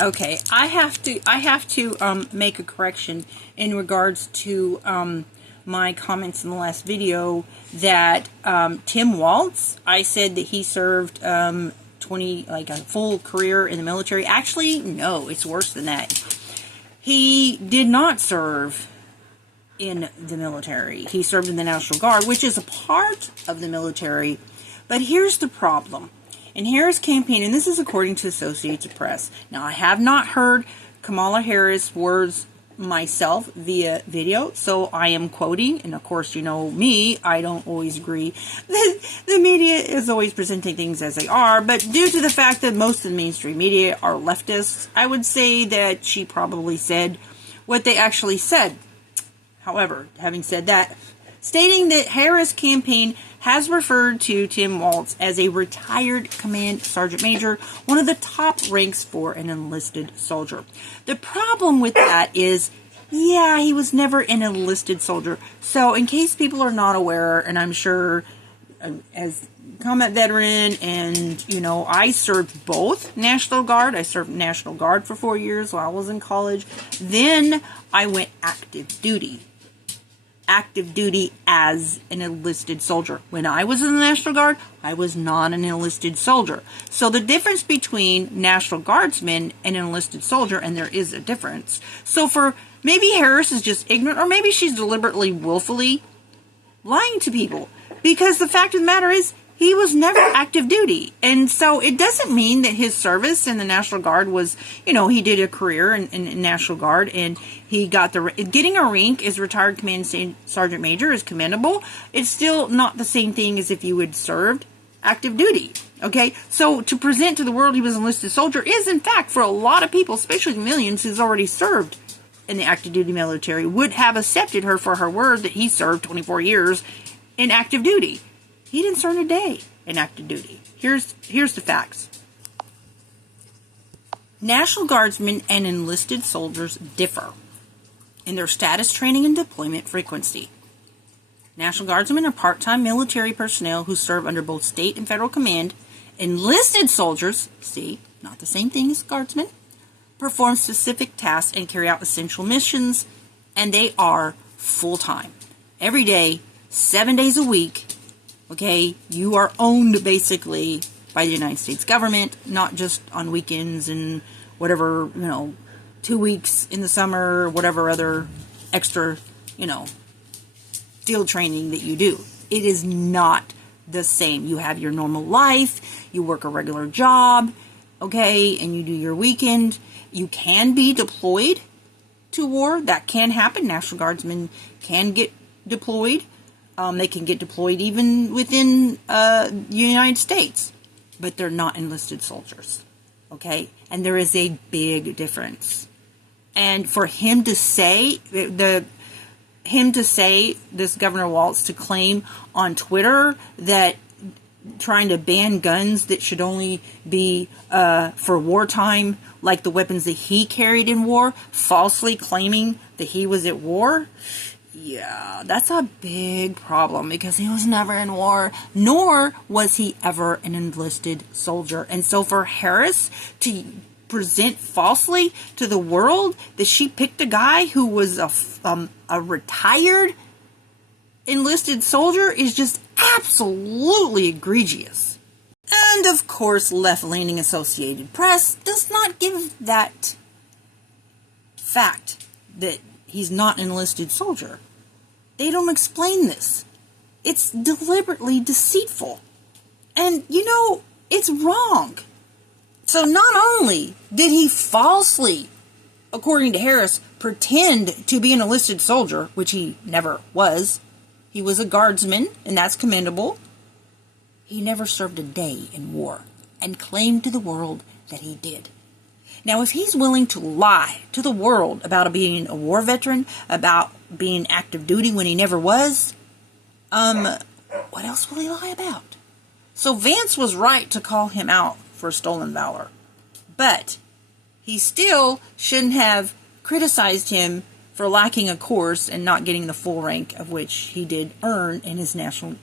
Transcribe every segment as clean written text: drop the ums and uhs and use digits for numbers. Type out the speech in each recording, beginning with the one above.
Okay, I have to make a correction in regards to my comments in the last video that Tim Walz, I said that he served 20, like a full career in the military. Actually, no, it's worse than that. He did not serve in the military. He served in the National Guard, which is a part of the military. But here's the problem. In Harris' campaign, and this is according to Associated Press. Now, I have not heard Kamala Harris' words myself via video, so I am quoting, and of course, you know me, I don't always agree. The media is always presenting things as they are, but due to the fact that most of the mainstream media are leftists, I would say that she probably said what they actually said. However, having said that, stating that Harris' campaign has referred to Tim Walz as a retired command sergeant major, one of the top ranks for an enlisted soldier. The problem with that is, yeah, he was never an enlisted soldier. So in case people are not aware, and I'm sure as combat veteran, and, you know, I served both National Guard. I served National Guard for 4 years while I was in college. Then I went active duty as an enlisted soldier. When I was in the National Guard, I was not an enlisted soldier. So the difference between National Guardsmen and an enlisted soldier, and there is a difference. So for maybe Harris is just ignorant, or maybe she's deliberately, willfully lying to people. Because the fact of the matter is, he was never active duty. And so it doesn't mean that his service in the National Guard was, you know, he did a career in National Guard, and he got getting a rank as retired command sergeant major is commendable. It's still not the same thing as if you had served active duty. Okay, so to present to the world he was an enlisted soldier is, in fact, for a lot of people, especially millions who's already served in the active duty military, would have accepted her for her word that he served 24 years in active duty. He didn't serve a day in active duty. Here's the facts. National Guardsmen and enlisted soldiers differ in their status, training, and deployment frequency. National Guardsmen are part-time military personnel who serve under both state and federal command. Enlisted soldiers, see, not the same thing as guardsmen, perform specific tasks and carry out essential missions, and they are full-time. Every day, 7 days a week. Okay, you are owned basically by the United States government, not just on weekends and whatever, 2 weeks in the summer, whatever other extra, field training that you do. It is not the same. You have your normal life, you work a regular job, okay, and you do your weekend. You can be deployed to war. That can happen. National Guardsmen can get deployed. They can get deployed even within the United States, but they're not enlisted soldiers, okay? And there is a big difference. And for him to say, this Governor Walz, to claim on Twitter that trying to ban guns that should only be for wartime, like the weapons that he carried in war, falsely claiming that he was at war, yeah, that's a big problem, because he was never in war, nor was he ever an enlisted soldier. And so for Harris to present falsely to the world that she picked a guy who was a retired enlisted soldier is just absolutely egregious. And of course, left-leaning Associated Press does not give that fact that he's not an enlisted soldier. They don't explain this. It's deliberately deceitful. And, it's wrong. So not only did he falsely, according to Harris, pretend to be an enlisted soldier, which he never was. He was a guardsman, and that's commendable. He never served a day in war, and claimed to the world that he did. Now, if he's willing to lie to the world about being a war veteran, about being active duty when he never was, what else will he lie about? So Vance was right to call him out for stolen valor, but he still shouldn't have criticized him for lacking a course and not getting the full rank of which he did earn in his National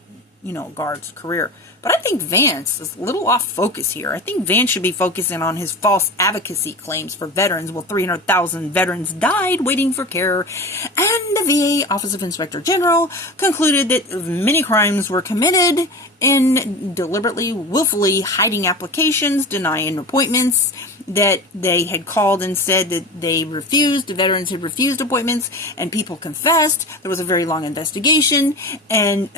Guard's career. But I think Vance is a little off focus here. I think Vance should be focusing on his false advocacy claims for veterans. Well, 300,000 veterans died waiting for care, and the VA Office of Inspector General concluded that many crimes were committed in deliberately, willfully hiding applications, denying appointments, that they had called and said that the veterans had refused appointments, and people confessed. There was a very long investigation, and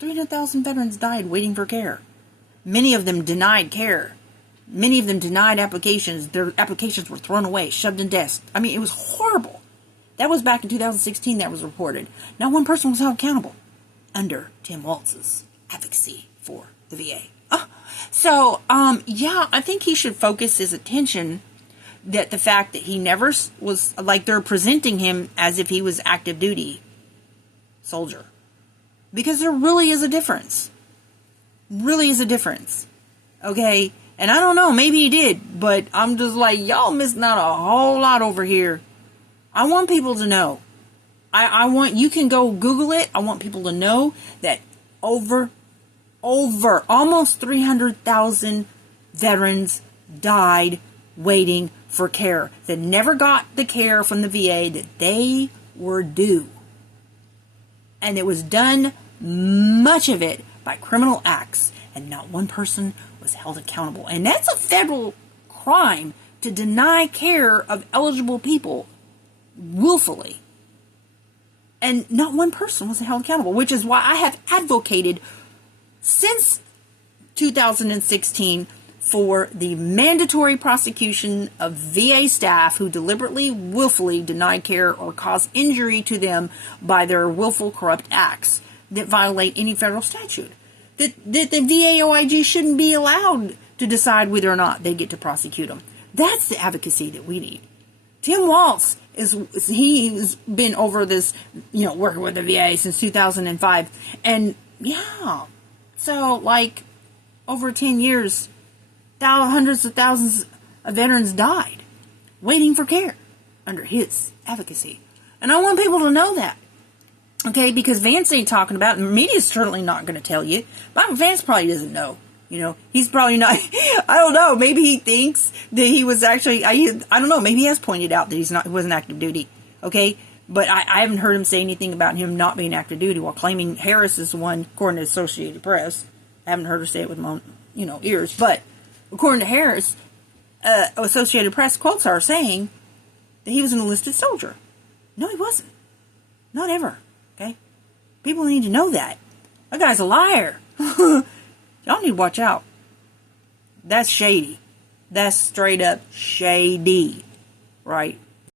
300,000 veterans died waiting for care. Many of them denied care. Many of them denied applications. Their applications were thrown away, shoved in desks. I mean, it was horrible. That was back in 2016 that was reported. Not one person was held accountable under Tim Walz's advocacy for the VA. I think he should focus his attention that the fact that he never was, like, they're presenting him as if he was active duty soldier. Because there really is a difference. Really is a difference. Okay? And I don't know, maybe he did, but I'm just like, y'all missing out a whole lot over here. I want people to know. You can go Google it. I want people to know that over almost 300,000 veterans died waiting for care. That never got the care from the VA that they were due. And it was done, much of it, by criminal acts. And not one person was held accountable. And that's a federal crime to deny care of eligible people willfully. And not one person was held accountable. Which is why I have advocated since 2016 for the mandatory prosecution of VA staff who deliberately, willfully deny care or cause injury to them by their willful, corrupt acts that violate any federal statute. That the VA OIG shouldn't be allowed to decide whether or not they get to prosecute them. That's the advocacy that we need. Tim Walz he's been over this, working with the VA since 2005. And so like over 10 years, hundreds of thousands of veterans died waiting for care under his advocacy. And I want people to know that. Okay, because Vance ain't talking about it, and the media's certainly not going to tell you. But Vance probably doesn't know. He's probably not, I don't know, maybe he thinks that he was actually, I don't know, maybe he has pointed out that he wasn't active duty. Okay, but I haven't heard him say anything about him not being active duty while claiming Harris is the one, according to Associated Press. I haven't heard her say it with my own, ears, but according to Harris, Associated Press quotes are saying that he was an enlisted soldier. No, he wasn't. Not ever. Okay? People need to know that. That guy's a liar. Y'all need to watch out. That's shady. That's straight up shady. Right?